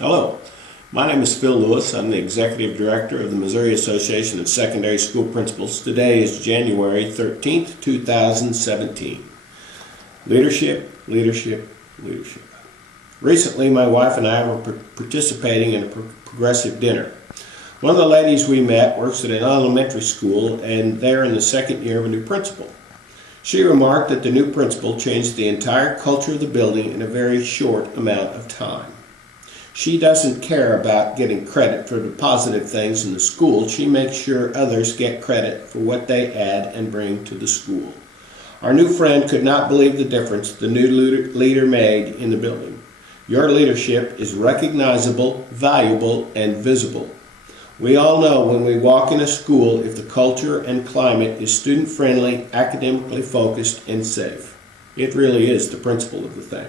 Hello, my name is Phil Lewis. I'm the Executive Director of the Missouri Association of Secondary School Principals. Today is January 13th, 2017. Leadership, leadership, leadership. Recently, my wife and I were participating in a progressive dinner. One of the ladies we met works at an elementary school, and they're in the second year of a new principal. She remarked that the new principal changed the entire culture of the building in a very short amount of time. She doesn't care about getting credit for the positive things in the school. She makes sure others get credit for what they add and bring to the school. Our new friend could not believe the difference the new leader made in the building. Your leadership is recognizable, valuable, and visible. We all know when we walk in a school if the culture and climate is student-friendly, academically focused, and safe. It really is the principle of the thing.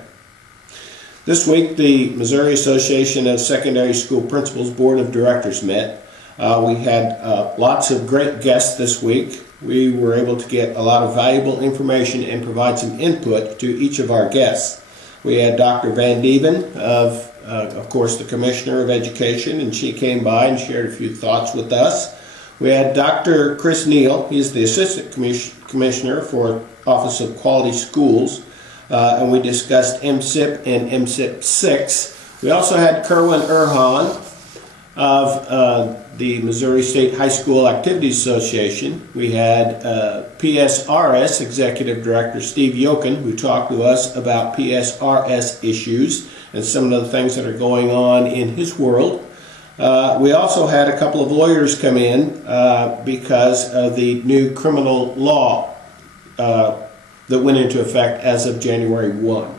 This week, the Missouri Association of Secondary School Principals Board of Directors met. We had lots of great guests this week. We were able to get a lot of valuable information and provide some input to each of our guests. We had Dr. Van Dieven of course, the Commissioner of Education, and she came by and shared a few thoughts with us. We had Dr. Chris Neal. He's the Assistant Commissioner for Office of Quality Schools. And we discussed MSIP and MSIP 6. We also had Kerwin Erhan of the Missouri State High School Activities Association. We had PSRS Executive Director Steve Yokin, who talked to us about PSRS issues and some of the things that are going on in his world. We also had a couple of lawyers come in because of the new criminal law that went into effect as of January 1.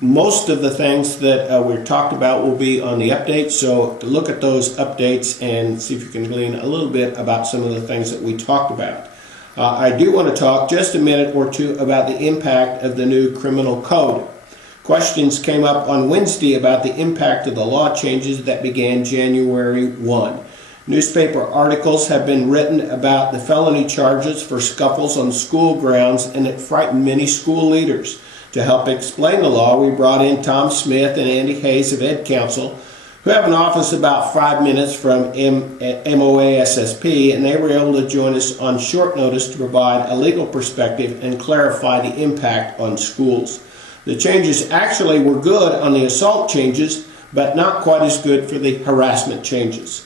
Most of the things that we talked about will be on the updates, so look at those updates and see if you can glean a little bit about some of the things that we talked about. I do want to talk just a minute or two about the impact of the new criminal code. Questions came up on Wednesday about the impact of the law changes that began January 1. Newspaper articles have been written about the felony charges for scuffles on school grounds, and it frightened many school leaders. To help explain the law, we brought in Tom Smith and Andy Hayes of Ed Council, who have an office about 5 minutes from MOASSP, and they were able to join us on short notice to provide a legal perspective and clarify the impact on schools. The changes actually were good on the assault changes, but not quite as good for the harassment changes.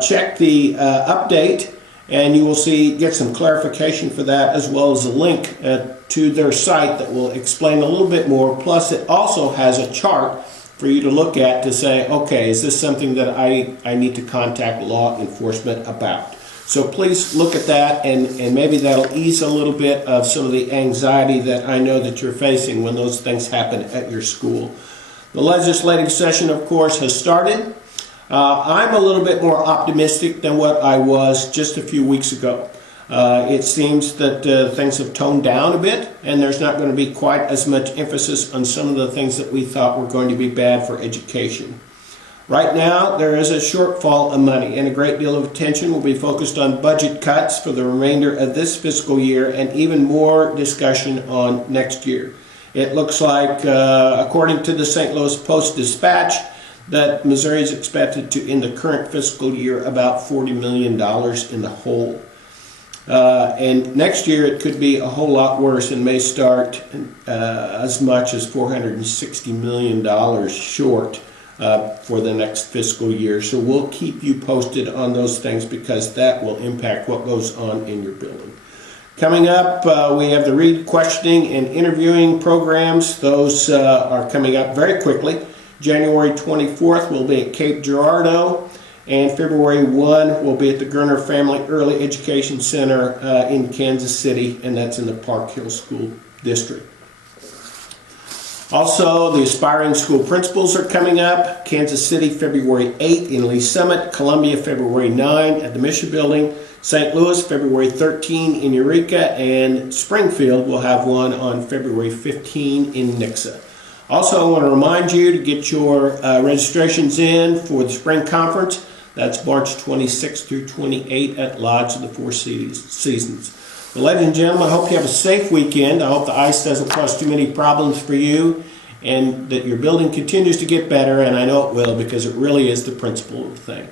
Check the update and you will get some clarification for that, as well as a link to their site that will explain a little bit more. Plus it also has a chart for you to look at to say, okay, is this something that I need to contact law enforcement about? So please look at that, and maybe that'll ease a little bit of some of the anxiety that I know that you're facing when those things happen at your school. The legislative session, of course, has started. I'm a little bit more optimistic than what I was just a few weeks ago. It seems that things have toned down a bit, and there's not going to be quite as much emphasis on some of the things that we thought were going to be bad for education. Right now, there is a shortfall of money, and a great deal of attention will be focused on budget cuts for the remainder of this fiscal year, and even more discussion on next year. It looks like, according to the St. Louis Post-Dispatch, that Missouri is expected to, in the current fiscal year, about $40 million in the hole. And next year it could be a whole lot worse and may start as much as $460 million short for the next fiscal year. So we'll keep you posted on those things, because that will impact what goes on in your building. Coming up, we have the read, questioning, and interviewing programs. Those are coming up very quickly. January 24th will be at Cape Girardeau, and February 1 will be at the Gerner Family Early Education Center in Kansas City, and that's in the Park Hill School District. Also, the aspiring school principals are coming up. Kansas City, February 8 in Lee Summit. Columbia, February 9 at the Mission Building. St. Louis, February 13 in Eureka. And Springfield will have one on February 15 in Nixa. Also, I want to remind you to get your registrations in for the spring conference. That's March 26 through 28 at Lodge of the Four Seasons. Well, ladies and gentlemen, I hope you have a safe weekend. I hope the ice doesn't cause too many problems for you. and that your building continues to get better, and I know it will because it really is the principle of the thing.